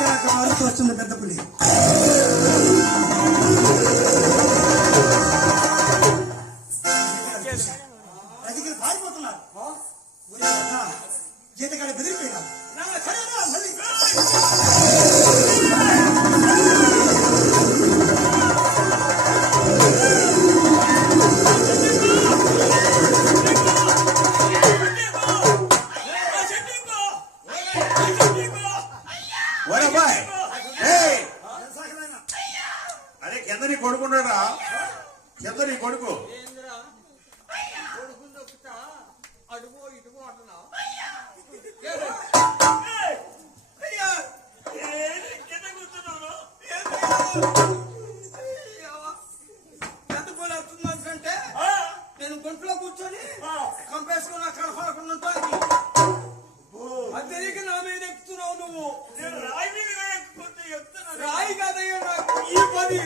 వచ్చింది పెద్ద పులి. అధికారులు పారిపోతున్నారు. జీతకాడ బెదిరిపోయినారు. అరే కింద నీ కొడుకున్నాడా? కింద నీ కొడుకు అడుగో ఇటుగో అంటున్నా కింద కూర్చున్నాను. ఎంత పోలి వస్తుందంటే నేను గుంట్లో కూర్చొని కంపేసుకుని అక్కడ పడకుండా ఉంటాను. అది తెలియక నా మీద ఎక్కుతున్నావు నువ్వు. రాయి మీద ఎక్కుతున్నా. రాయి కాదయ్యా నాకు ఈ పని.